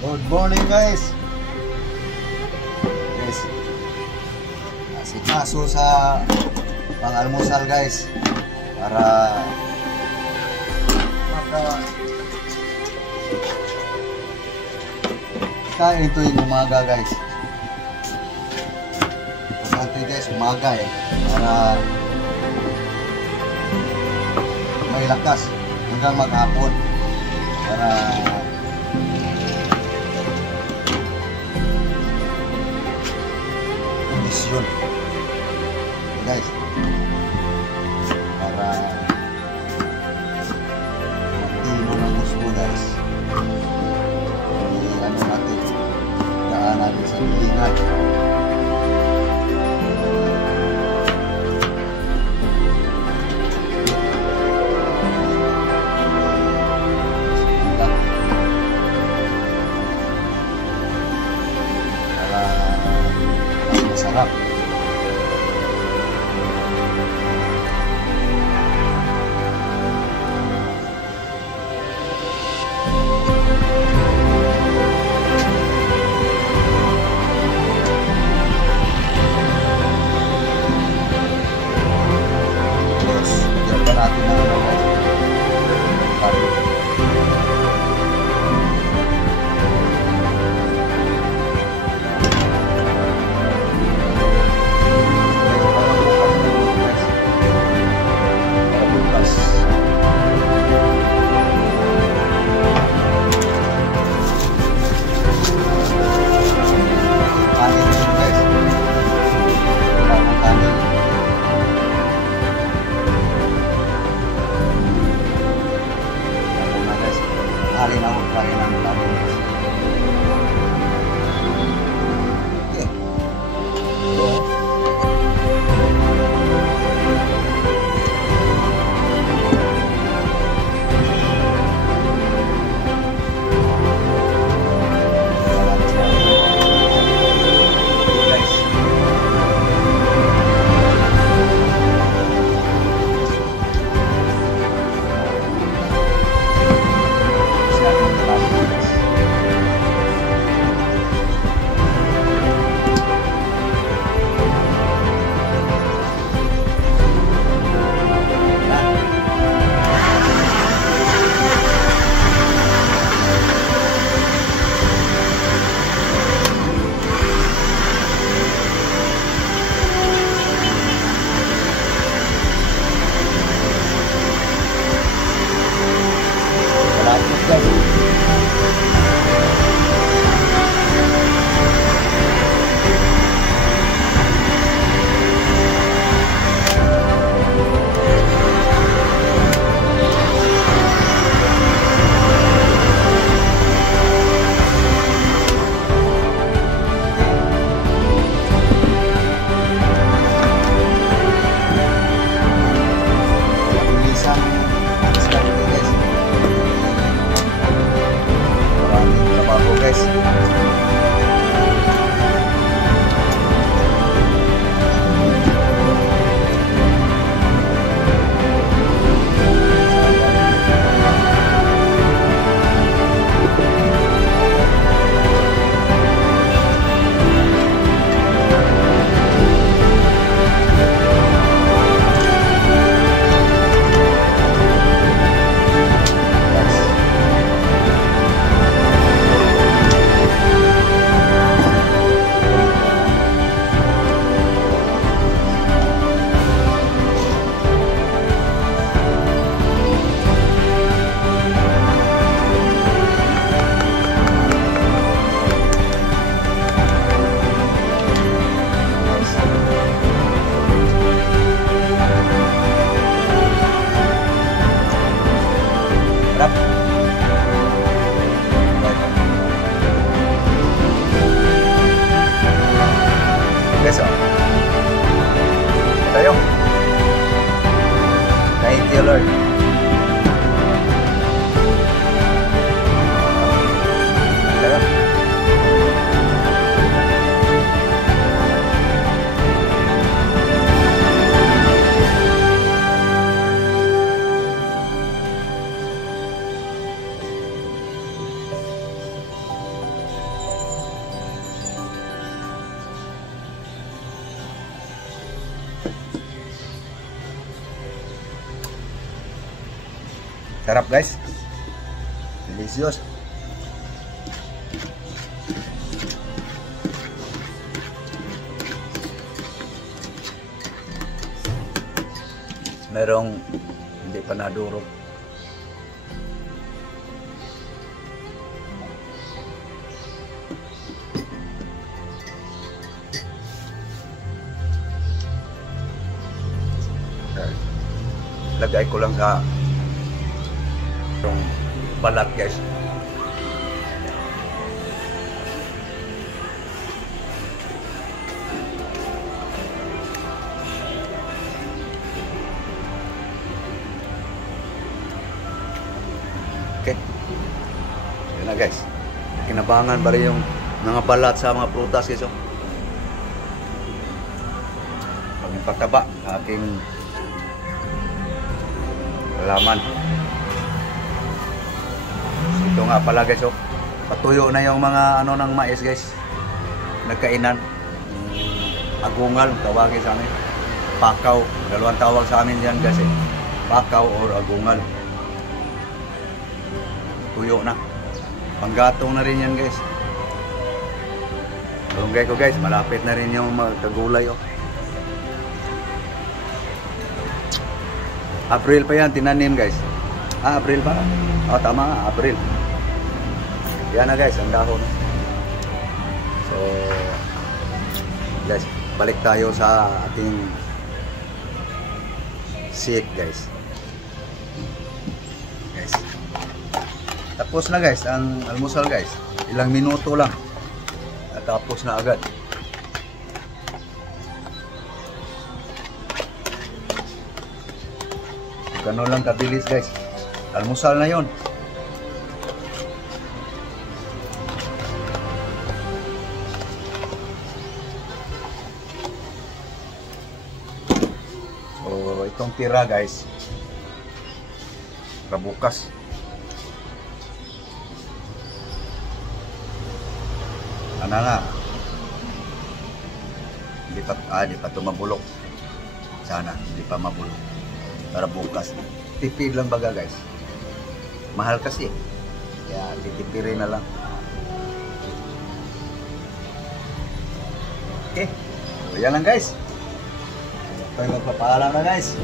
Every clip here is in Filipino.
Good morning guys. Guys, asikaso sa pang-almusal guys para kain tuwing umaga guys. Importante guys, umaga para may lakas hanggang maghapon para kondisyon guys, para matino ng gusto guys. Ano natin, daan natin sa bilingan. Masarap. Sarap guys. Delicious. Merong hindi pa nadurog. Lagay ko lang sa yung balat guys. Okay. Yan na guys. Kinabangan ba rin yung mga balat sa mga prutas guys. Oh. Pag pataba aking laman. Ito nga pala guys, oh. Patuyo na yung mga ano ng mais guys. Nagkainan. Agungal tawagin sa amin. Pakaw, dalawang tawag sa amin diyan guys eh. Pakaw or agungal. Tuyo na. Panggatong na rin yan guys. Barangay ko guys, malapit na rin yung magkagulay oh. April pa yan, tinanim guys. April pa. Oh, tama nga, April. Yan na guys, ang dahon. So, guys, balik tayo sa ating seed guys. Guys. Tapos na guys, ang almusal guys. Ilang minuto lang. At tapos na agad. Ganun lang kabilis guys. Almusal na yon. So itong tira guys, kabukas. Ano na? Hindi pa ito mabulok. Sana hindi pa mabulok. Para bukas. Tipid lang baga guys. Mahal kasi. Kaya titipirin na lang. Okay. So yan lang guys. Tayo magpapaalam na guys.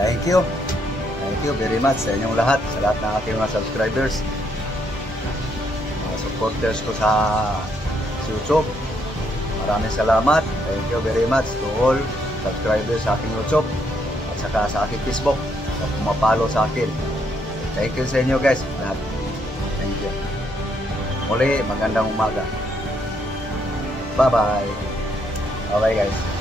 Thank you. Thank you very much sa inyong lahat. Sa lahat ng aking mga subscribers. Mga supporters ko sa YouTube. Maraming salamat. Thank you very much to all subscribers sa aking YouTube. Saka sa aking Facebook na pumapalo sa akin. Thank you sa inyo guys. Thank you. Muli, magandang umaga. Bye bye. Bye bye guys.